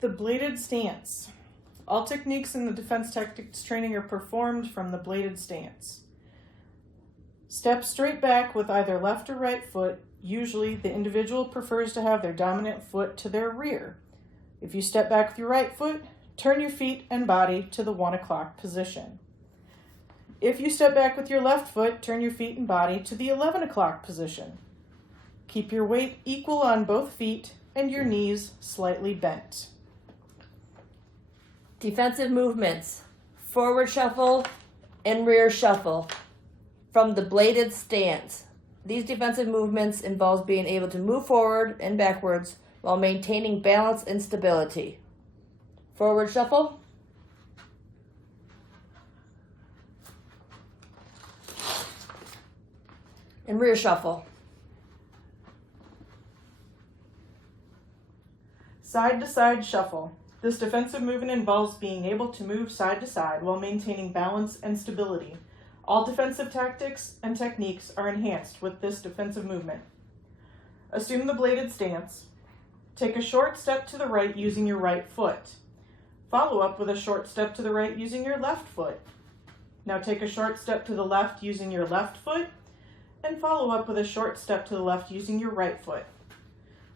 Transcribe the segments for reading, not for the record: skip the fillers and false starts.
The bladed stance. All techniques in the defense tactics training are performed from the bladed stance. Step straight back with either left or right foot. Usually the individual prefers to have their dominant foot to their rear. If you step back with your right foot, turn your feet and body to the 1 o'clock position. If you step back with your left foot, turn your feet and body to the 11 o'clock position. Keep your weight equal on both feet and your knees slightly bent. Defensive movements, forward shuffle and rear shuffle from the bladed stance. These defensive movements involve being able to move forward and backwards while maintaining balance and stability. Forward shuffle. And rear shuffle. Side to side shuffle. This defensive movement involves being able to move side to side while maintaining balance and stability. All defensive tactics and techniques are enhanced with this defensive movement. Assume the bladed stance. Take a short step to the right using your right foot. Follow up with a short step to the right using your left foot. Now take a short step to the left using your left foot, and follow up with a short step to the left using your right foot.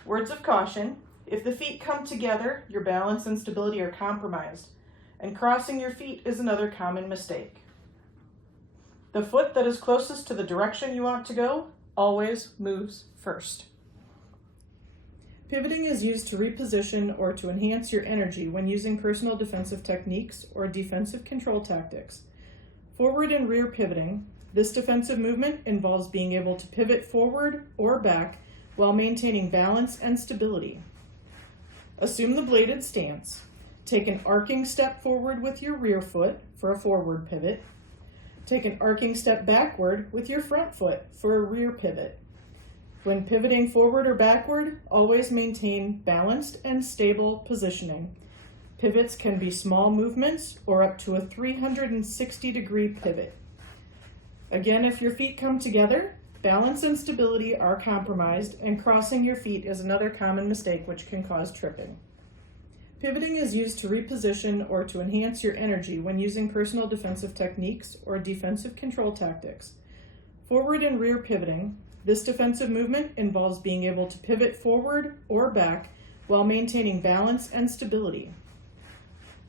Words of caution. If the feet come together, your balance and stability are compromised, and crossing your feet is another common mistake. The foot that is closest to the direction you want to go always moves first. Pivoting is used to reposition or to enhance your energy when using personal defensive techniques or defensive control tactics. Forward and rear pivoting. This defensive movement involves being able to pivot forward or back while maintaining balance and stability. Assume the bladed stance. Take an arcing step forward with your rear foot for a forward pivot. Take an arcing step backward with your front foot for a rear pivot. When pivoting forward or backward, always maintain balanced and stable positioning. Pivots can be small movements or up to a 360-degree pivot. Again, if your feet come together, balance and stability are compromised, and crossing your feet is another common mistake which can cause tripping. Pivoting is used to reposition or to enhance your energy when using personal defensive techniques or defensive control tactics. Forward and rear pivoting. This defensive movement involves being able to pivot forward or back while maintaining balance and stability.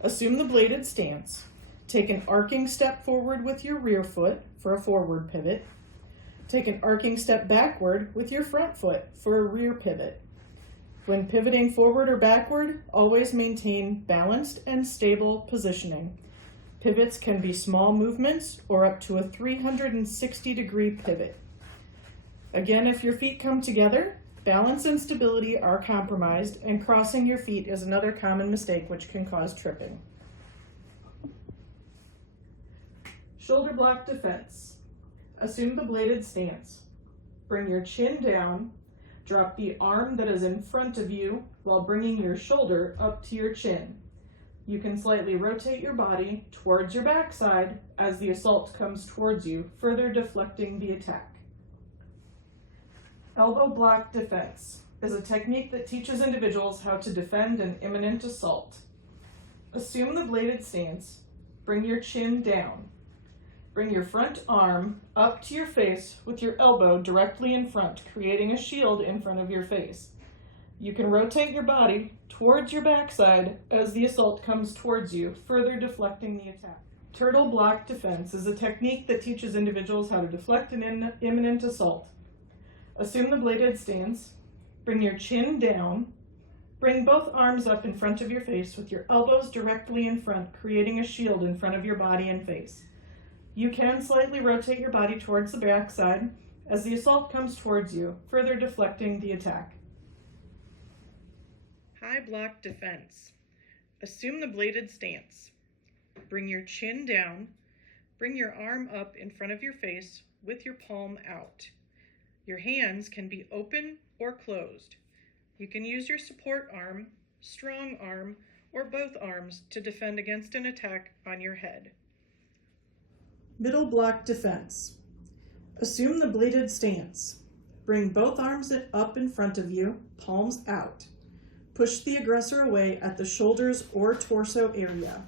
Assume the bladed stance. Take an arcing step forward with your rear foot for a forward pivot. Take an arcing step backward with your front foot for a rear pivot. When pivoting forward or backward, always maintain balanced and stable positioning. Pivots can be small movements or up to a 360-degree pivot. Again, if your feet come together, balance and stability are compromised, and crossing your feet is another common mistake which can cause tripping. Shoulder block defense. Assume the bladed stance. Bring your chin down. Drop the arm that is in front of you while bringing your shoulder up to your chin. You can slightly rotate your body towards your backside as the assault comes towards you, further deflecting the attack. Elbow block defense is a technique that teaches individuals how to defend an imminent assault. Assume the bladed stance. Bring your chin down. Bring your front arm up to your face with your elbow directly in front, creating a shield in front of your face. You can rotate your body towards your backside as the assault comes towards you, further deflecting the attack. Turtle block defense is a technique that teaches individuals how to deflect an imminent assault. Assume the bladed stance. Bring your chin down. Bring both arms up in front of your face with your elbows directly in front, creating a shield in front of your body and face. You can slightly rotate your body towards the backside as the assault comes towards you, further deflecting the attack. High block defense. Assume the bladed stance. Bring your chin down. Bring your arm up in front of your face with your palm out. Your hands can be open or closed. You can use your support arm, strong arm, or both arms to defend against an attack on your head. Middle block defense. Assume the bladed stance. Bring both arms up in front of you, palms out. Push the aggressor away at the shoulders or torso area.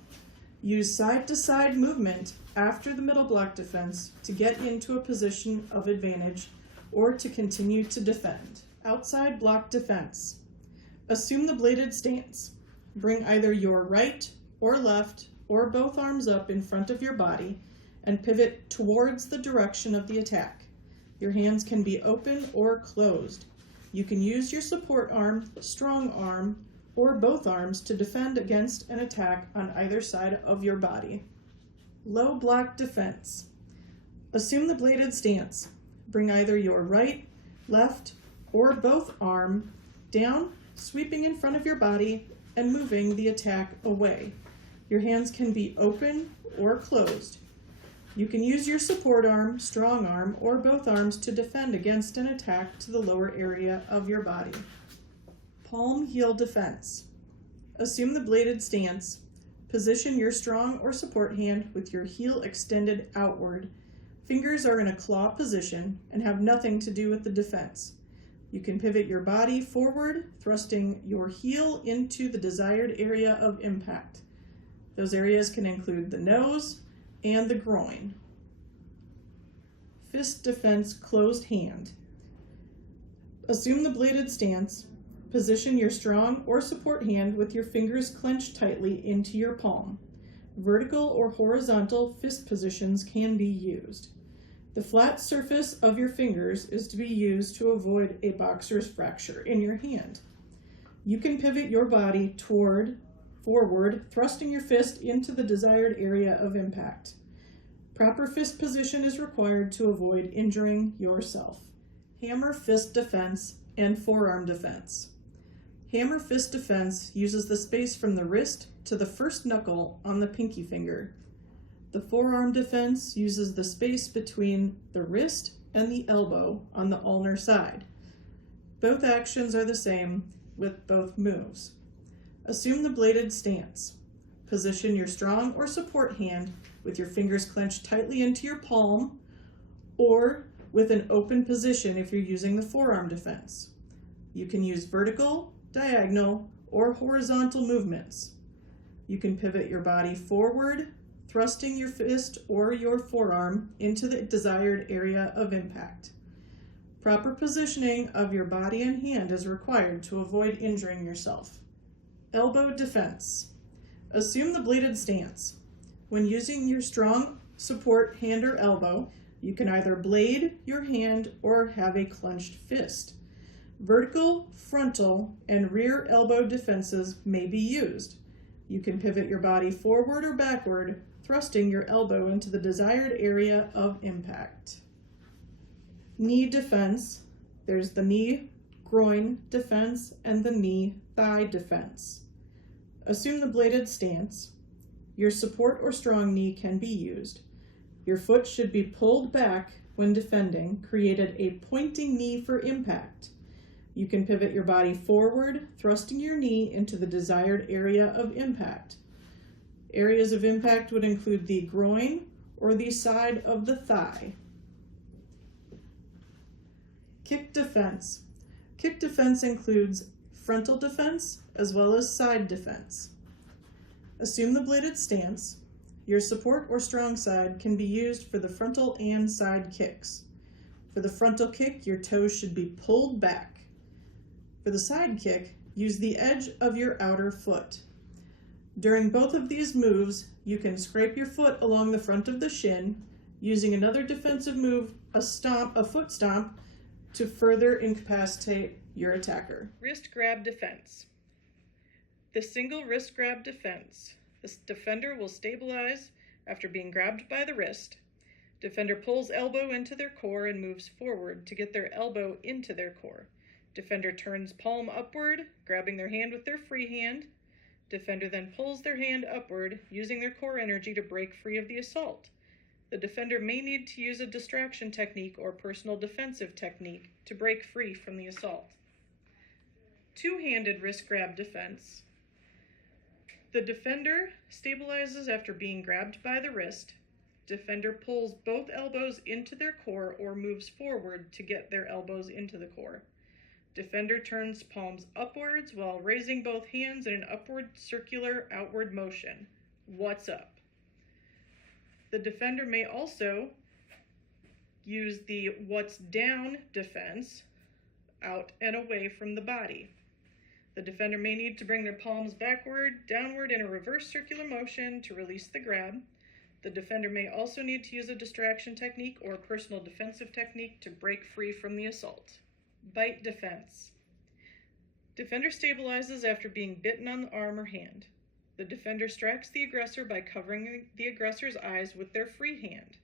Use side-to-side movement after the middle block defense to get into a position of advantage or to continue to defend. Outside block defense. Assume the bladed stance. Bring either your right or left or both arms up in front of your body and pivot towards the direction of the attack. Your hands can be open or closed. You can use your support arm, strong arm, or both arms to defend against an attack on either side of your body. Low block defense. Assume the bladed stance. Bring either your right, left, or both arm down, sweeping in front of your body and moving the attack away. Your hands can be open or closed. You can use your support arm, strong arm, or both arms to defend against an attack to the lower area of your body. Palm heel defense. Assume the bladed stance. Position your strong or support hand with your heel extended outward. Fingers are in a claw position and have nothing to do with the defense. You can pivot your body forward, thrusting your heel into the desired area of impact. Those areas can include the nose and the groin. Fist defense closed hand. Assume the bladed stance. Position your strong or support hand with your fingers clenched tightly into your palm. Vertical or horizontal fist positions can be used. The flat surface of your fingers is to be used to avoid a boxer's fracture in your hand. You can pivot your body forward, thrusting your fist into the desired area of impact. Proper fist position is required to avoid injuring yourself. Hammer fist defense and forearm defense. Hammer fist defense uses the space from the wrist to the first knuckle on the pinky finger. The forearm defense uses the space between the wrist and the elbow on the ulnar side. Both actions are the same with both moves. Assume the bladed stance. Position your strong or support hand with your fingers clenched tightly into your palm or with an open position if you're using the forearm defense. You can use vertical, diagonal, or horizontal movements. You can pivot your body forward, thrusting your fist or your forearm into the desired area of impact. Proper positioning of your body and hand is required to avoid injuring yourself. Elbow defense. Assume the bladed stance. When using your strong support hand or elbow, you can either blade your hand or have a clenched fist. Vertical, frontal, and rear elbow defenses may be used. You can pivot your body forward or backward, thrusting your elbow into the desired area of impact. Knee defense. There's the knee groin defense and the knee thigh defense. Assume the bladed stance. Your support or strong knee can be used. Your foot should be pulled back when defending, created a pointing knee for impact. You can pivot your body forward, thrusting your knee into the desired area of impact. Areas of impact would include the groin or the side of the thigh. Kick defense. Kick defense includes frontal defense as well as side defense. Assume the bladed stance. Your support or strong side can be used for the frontal and side kicks. For the frontal kick, your toes should be pulled back. For the side kick, use the edge of your outer foot. During both of these moves, you can scrape your foot along the front of the shin, using another defensive move, a foot stomp, to further incapacitate your attacker. Wrist grab defense. The single wrist grab defense. The defender will stabilize after being grabbed by the wrist. Defender pulls elbow into their core and moves forward to get their elbow into their core. Defender turns palm upward, grabbing their hand with their free hand. Defender then pulls their hand upward, using their core energy to break free of the assault. The defender may need to use a distraction technique or personal defensive technique to break free from the assault. Two-handed wrist grab defense. The defender stabilizes after being grabbed by the wrist. Defender pulls both elbows into their core or moves forward to get their elbows into the core. Defender turns palms upwards while raising both hands in an upward circular outward motion. What's up? The defender may also use the what's down defense out and away from the body. The defender may need to bring their palms backward, downward in a reverse circular motion to release the grab. The defender may also need to use a distraction technique or a personal defensive technique to break free from the assault. Bite defense. Defender stabilizes after being bitten on the arm or hand. The defender distracts the aggressor by covering the aggressor's eyes with their free hand.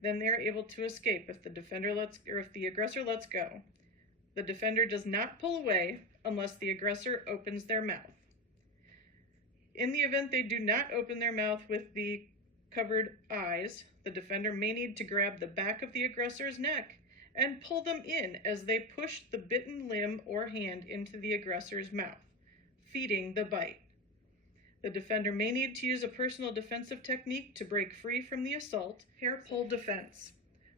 Then they are able to escape if the aggressor lets go. The defender does not pull away unless the aggressor opens their mouth. In the event they do not open their mouth with the covered eyes, the defender may need to grab the back of the aggressor's neck and pull them in as they push the bitten limb or hand into the aggressor's mouth, feeding the bite. The defender may need to use a personal defensive technique to break free from the assault. Hair pull defense.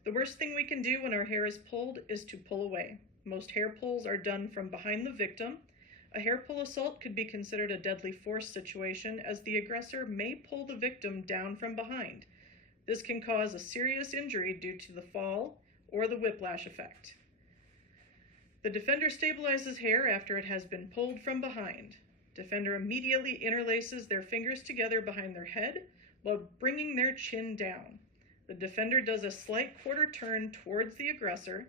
The worst thing we can do when our hair is pulled is to pull away. Most hair pulls are done from behind the victim. A hair pull assault could be considered a deadly force situation as the aggressor may pull the victim down from behind. This can cause a serious injury due to the fall or the whiplash effect. The defender stabilizes hair after it has been pulled from behind. Defender immediately interlaces their fingers together behind their head while bringing their chin down. The defender does a slight quarter turn towards the aggressor.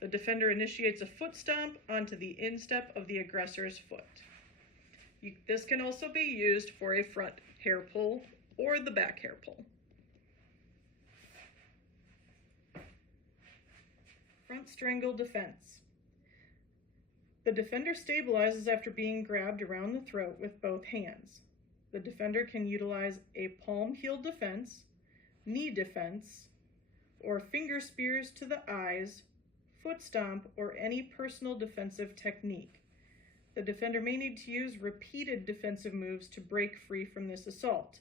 The defender initiates a foot stomp onto the instep of the aggressor's foot. This can also be used for a front hair pull or the back hair pull. Front strangle defense. The defender stabilizes after being grabbed around the throat with both hands. The defender can utilize a palm heel defense, knee defense, or finger spears to the eyes, foot stomp, or any personal defensive technique. The defender may need to use repeated defensive moves to break free from this assault.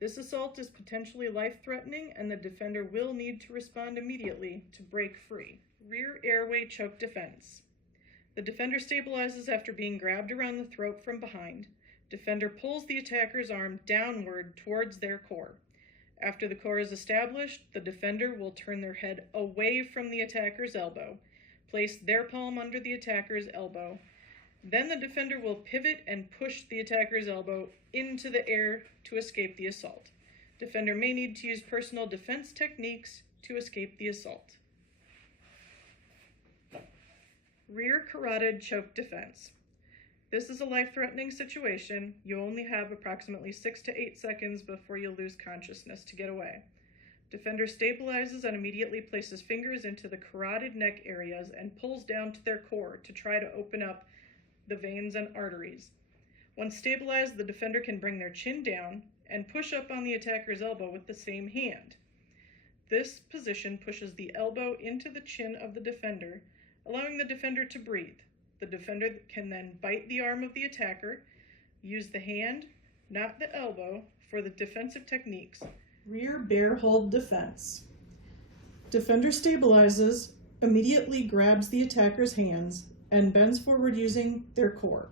This assault is potentially life-threatening, and the defender will need to respond immediately to break free. Rear airway choke defense. The defender stabilizes after being grabbed around the throat from behind. Defender pulls the attacker's arm downward towards their core. After the core is established, the defender will turn their head away from the attacker's elbow, place their palm under the attacker's elbow. Then the defender will pivot and push the attacker's elbow into the air to escape the assault. Defender may need to use personal defense techniques to escape the assault. Rear carotid choke defense. This is a life-threatening situation. You only have approximately 6 to 8 seconds before you lose consciousness to get away. Defender stabilizes and immediately places fingers into the carotid neck areas and pulls down to their core to try to open up the veins and arteries. Once stabilized, the defender can bring their chin down and push up on the attacker's elbow with the same hand. This position pushes the elbow into the chin of the defender, allowing the defender to breathe. The defender can then bite the arm of the attacker, use the hand, not the elbow, for the defensive techniques. Rear bear hold defense. Defender stabilizes, immediately grabs the attacker's hands, and bends forward using their core.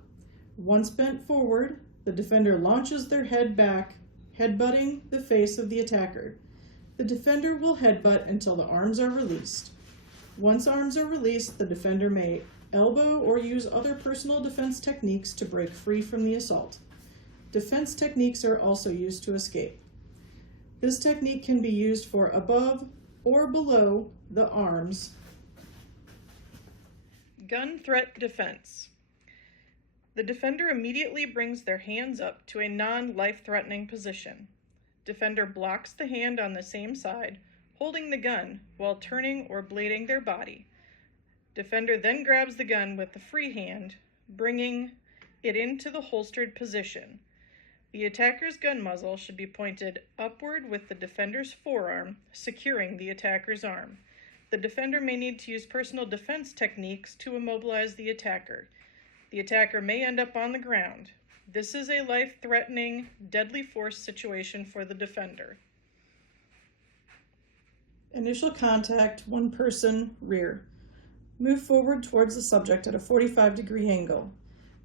Once bent forward, the defender launches their head back, headbutting the face of the attacker. The defender will headbutt until the arms are released. Once arms are released, the defender may elbow or use other personal defense techniques to break free from the assault. Defense techniques are also used to escape. This technique can be used for above or below the arms. Gun threat defense. The defender immediately brings their hands up to a non-life-threatening position. Defender blocks the hand on the same side, holding the gun while turning or blading their body. Defender then grabs the gun with the free hand, bringing it into the holstered position. The attacker's gun muzzle should be pointed upward with the defender's forearm, securing the attacker's arm. The defender may need to use personal defense techniques to immobilize the attacker. The attacker may end up on the ground. This is a life-threatening, deadly force situation for the defender. Initial contact, one person, rear. Move forward towards the subject at a 45-degree angle.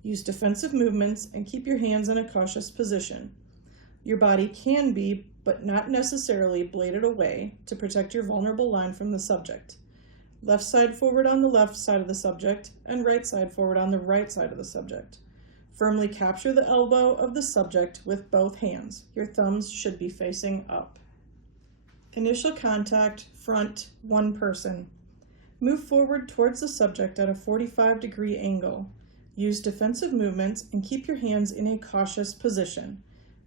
Use defensive movements and keep your hands in a cautious position. Your body can be, but not necessarily, bladed away to protect your vulnerable line from the subject. Left side forward on the left side of the subject and right side forward on the right side of the subject. Firmly capture the elbow of the subject with both hands. Your thumbs should be facing up. Initial contact, front, one person. Move forward towards the subject at a 45-degree angle. Use defensive movements and keep your hands in a cautious position.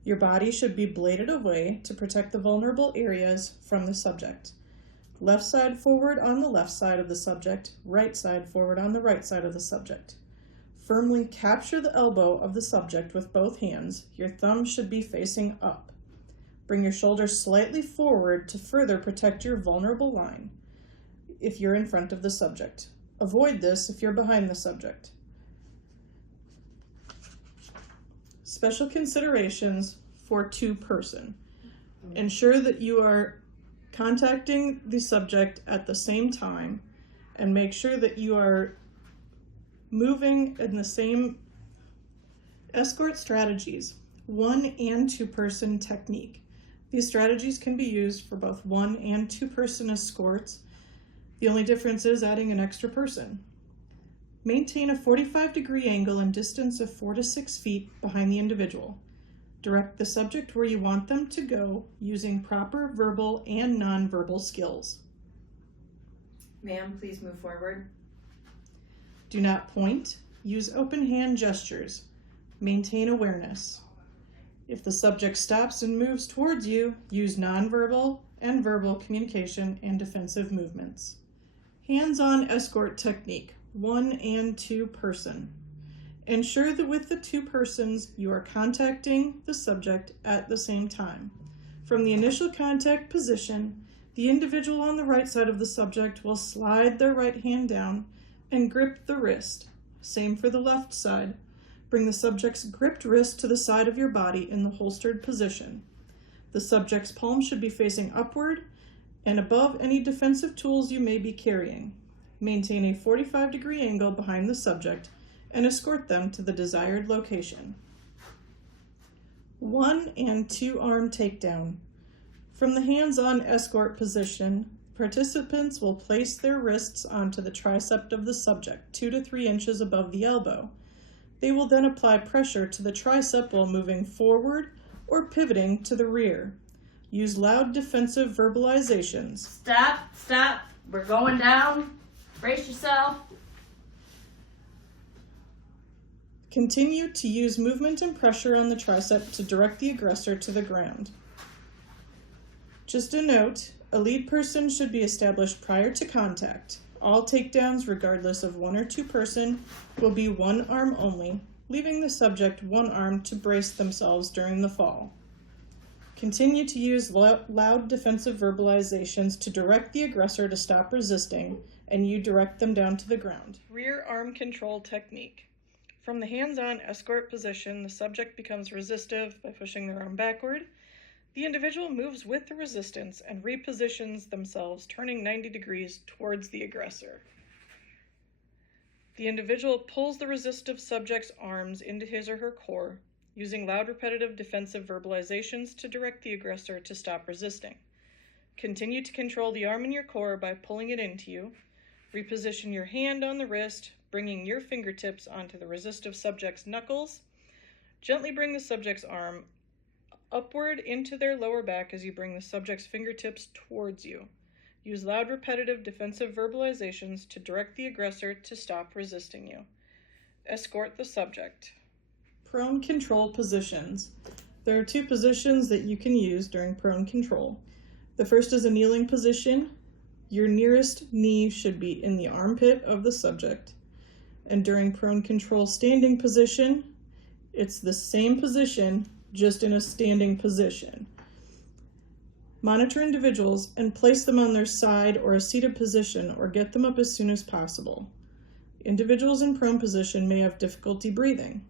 Your body should be bladed away to protect the vulnerable areas from the subject. Left side forward on the left side of the subject, right side forward on the right side of the subject. Firmly capture the elbow of the subject with both hands. Your thumb should be facing up. Bring your shoulders slightly forward to further protect your vulnerable line if you're in front of the subject. Avoid this if you're behind the subject. Special considerations for two-person. Ensure that you are contacting the subject at the same time and make sure that you are moving in the same escort strategies, one and two-person technique. These strategies can be used for both one and two-person escorts. The only difference is adding an extra person. Maintain a 45-degree angle and distance of 4 to 6 feet behind the individual. Direct the subject where you want them to go using proper verbal and nonverbal skills. Ma'am, please move forward. Do not point. Use open hand gestures. Maintain awareness. If the subject stops and moves towards you, use nonverbal and verbal communication and defensive movements. Hands-on escort technique, one and two person. Ensure that with the two persons, you are contacting the subject at the same time. From the initial contact position, the individual on the right side of the subject will slide their right hand down and grip the wrist. Same for the left side. Bring the subject's gripped wrist to the side of your body in the holstered position. The subject's palm should be facing upward and above any defensive tools you may be carrying. Maintain a 45-degree angle behind the subject and escort them to the desired location. One and two arm takedown. From the hands-on escort position, participants will place their wrists onto the tricep of the subject, 2 to 3 inches above the elbow. They will then apply pressure to the tricep while moving forward or pivoting to the rear. Use loud defensive verbalizations. Stop. We're going down. Brace yourself. Continue to use movement and pressure on the tricep to direct the aggressor to the ground. Just a note, a lead person should be established prior to contact. All takedowns, regardless of one or two person, will be one arm only, leaving the subject one arm to brace themselves during the fall. Continue to use loud defensive verbalizations to direct the aggressor to stop resisting, and you direct them down to the ground. Rear arm control technique. From the hands-on escort position, the subject becomes resistive by pushing their arm backward. The individual moves with the resistance and repositions themselves, turning 90 degrees towards the aggressor. The individual pulls the resistive subject's arms into his or her core, using loud repetitive defensive verbalizations to direct the aggressor to stop resisting. Continue to control the arm in your core by pulling it into you. Reposition your hand on the wrist, bringing your fingertips onto the resistive subject's knuckles. Gently bring the subject's arm upward into their lower back as you bring the subject's fingertips towards you. Use loud repetitive defensive verbalizations to direct the aggressor to stop resisting you. Escort the subject. Prone control positions. There are two positions that you can use during prone control. The first is a kneeling position. Your nearest knee should be in the armpit of the subject. And during prone control standing position, it's the same position, just in a standing position. Monitor individuals and place them on their side or a seated position or get them up as soon as possible. Individuals in prone position may have difficulty breathing.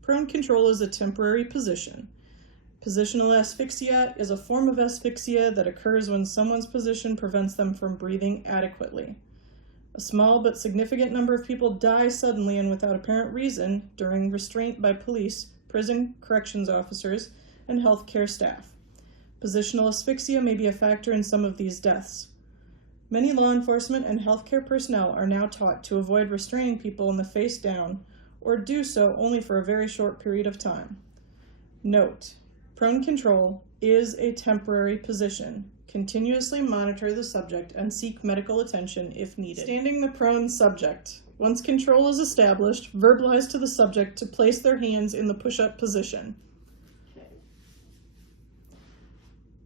Prone control is a temporary position. Positional asphyxia is a form of asphyxia that occurs when someone's position prevents them from breathing adequately. A small but significant number of people die suddenly and without apparent reason during restraint by police, prison corrections officers, and healthcare staff. Positional asphyxia may be a factor in some of these deaths. Many law enforcement and healthcare personnel are now taught to avoid restraining people in the face down, or do so only for a very short period of time. Note: prone control is a temporary position. Continuously monitor the subject and seek medical attention if needed. Standing the prone subject. Once control is established, verbalize to the subject to place their hands in the push-up position.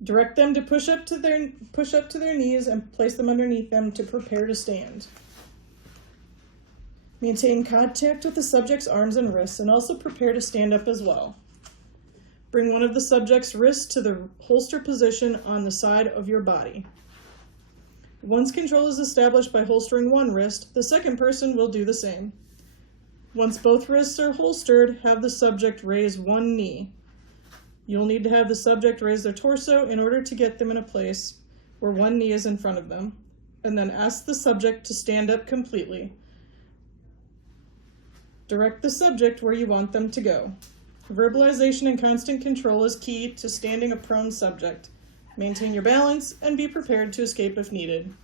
Direct them to push up to their knees and place them underneath them to prepare to stand. Maintain contact with the subject's arms and wrists and also prepare to stand up as well. Bring one of the subject's wrists to the holster position on the side of your body. Once control is established by holstering one wrist, the second person will do the same. Once both wrists are holstered, have the subject raise one knee. You'll need to have the subject raise their torso in order to get them in a place where one knee is in front of them, and then ask the subject to stand up completely. Direct the subject where you want them to go. Verbalization and constant control is key to standing a prone subject. Maintain your balance and be prepared to escape if needed.